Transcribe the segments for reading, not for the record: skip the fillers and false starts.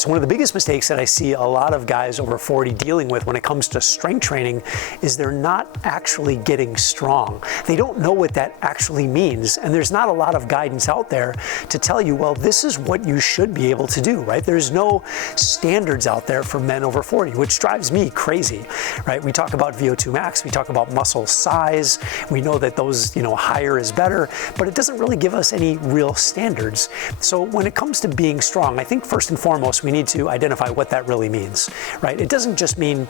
So one of the biggest mistakes that I see a lot of guys over 40 dealing with when it comes to strength training is they're not actually getting strong. They don't know what that actually means, and there's not a lot of guidance out there to tell you, well, this is what you should be able to do, right? There's no standards out there for men over 40, which drives me crazy, right? We talk about VO2 max, we talk about muscle size, we know that those, higher is better, but it doesn't really give us any real standards. So when it comes to being strong, I think first and foremost, we need to identify what that really means, right? It doesn't just mean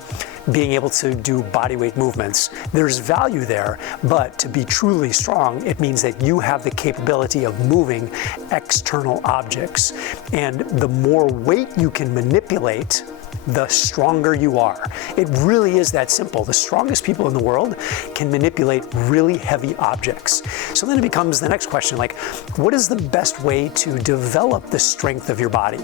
being able to do body weight movements. There's value there, but to be truly strong, it means that you have the capability of moving external objects. And the more weight you can manipulate, the stronger you are. It really is that simple. The strongest people in the world can manipulate really heavy objects. So then it becomes the next question, like, what is the best way to develop the strength of your body?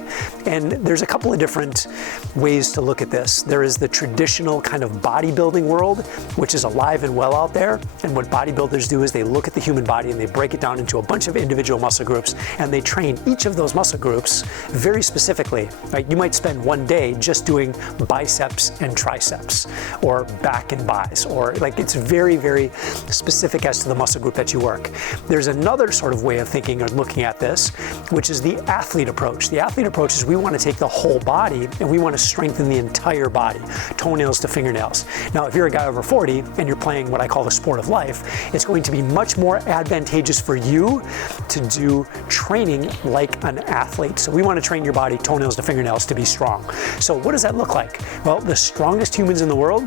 And there's a couple of different ways to look at this. There is the traditional kind of bodybuilding world, which is alive and well out there. And what bodybuilders do is they look at the human body and they break it down into a bunch of individual muscle groups, and they train each of those muscle groups very specifically. Right? You might spend one day just doing biceps and triceps, or back and bis, or like it's very, very specific as to the muscle group that you work. There's another sort of way of thinking or looking at this, which is the athlete approach. The athlete approach is we want to take the whole body and we want to strengthen the entire body, toenails to fingernails. Now, if you're a guy over 40 and you're playing what I call the sport of life, it's going to be much more advantageous for you to do training like an athlete. So we want to train your body, toenails to fingernails, to be strong. So what does that look like? Well, the strongest humans in the world,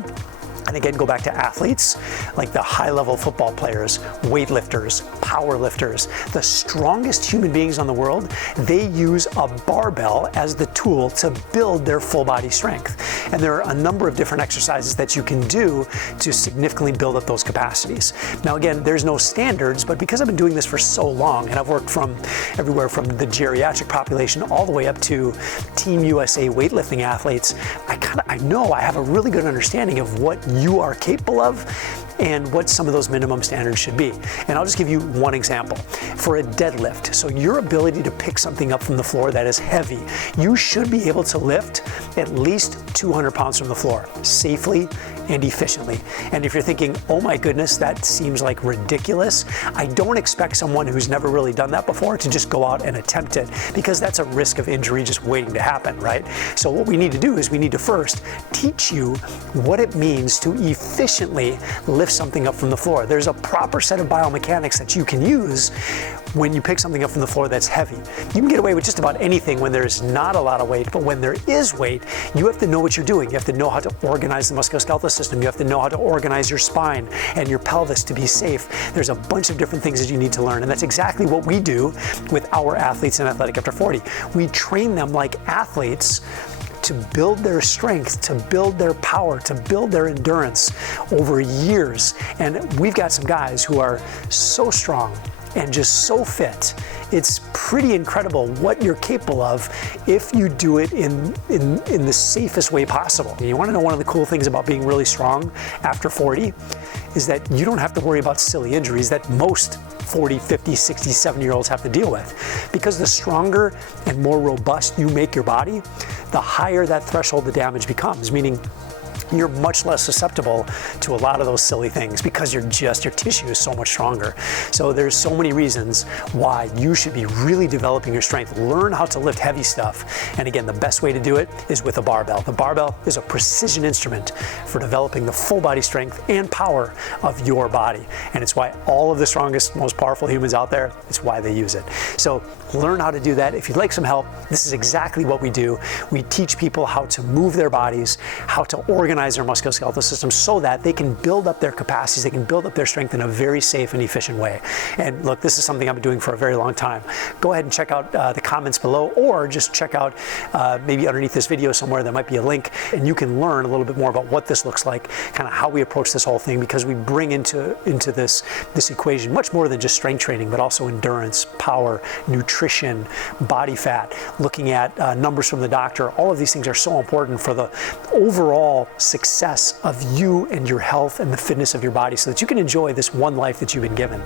and again, go back to athletes, like the high-level football players, weightlifters, power lifters, the strongest human beings on the world, they use a barbell as the tool to build their full body strength. And there are a number of different exercises that you can do to significantly build up those capacities. Now, again, there's no standards, but because I've been doing this for so long, and I've worked from everywhere from the geriatric population all the way up to Team USA weightlifting athletes, I know I have a really good understanding of what you are capable of and what some of those minimum standards should be. And I'll just give you one example. For a deadlift, so your ability to pick something up from the floor that is heavy, you should be able to lift at least 200 pounds from the floor safely and efficiently. And if you're thinking, oh my goodness, that seems like ridiculous, I don't expect someone who's never really done that before to just go out and attempt it, because that's a risk of injury just waiting to happen, right? So what we need to do is we need to first teach you what it means to efficiently lift something up from the floor. There's a proper set of biomechanics that you can use when you pick something up from the floor that's heavy. You can get away with just about anything when there's not a lot of weight, but when there is weight, you have to know what you're doing. You have to know how to organize the musculoskeletal system. You have to know how to organize your spine and your pelvis to be safe. There's a bunch of different things that you need to learn, and that's exactly what we do with our athletes in Athletic After 40. We train them like athletes to build their strength, to build their power, to build their endurance over years. And we've got some guys who are so strong and just so fit. It's pretty incredible what you're capable of if you do it in the safest way possible. And you want to know one of the cool things about being really strong after 40 is that you don't have to worry about silly injuries that most 40, 50, 60, 70-year-olds have to deal with. Because the stronger and more robust you make your body, the higher that threshold of damage becomes, meaning you're much less susceptible to a lot of those silly things because your tissue is so much stronger. So there's so many reasons why you should be really developing your strength. Learn how to lift heavy stuff. And again, the best way to do it is with a barbell. The barbell is a precision instrument for developing the full body strength and power of your body. And it's why all of the strongest, most powerful humans out there, it's why they use it. So learn how to do that. If you'd like some help, this is exactly what we do. We teach people how to move their bodies, how to organize their musculoskeletal system so that they can build up their capacities, they can build up their strength in a very safe and efficient way. And look, this is something I've been doing for a very long time. Go ahead and check out the comments below, or just check out maybe underneath this video somewhere there might be a link, and you can learn a little bit more about what this looks like, kind of how we approach this whole thing, because we bring into this equation much more than just strength training, but also endurance, power, nutrition, body fat, looking at numbers from the doctor. All of these things are so important for the overall success of you and your health and the fitness of your body, so that you can enjoy this one life that you've been given.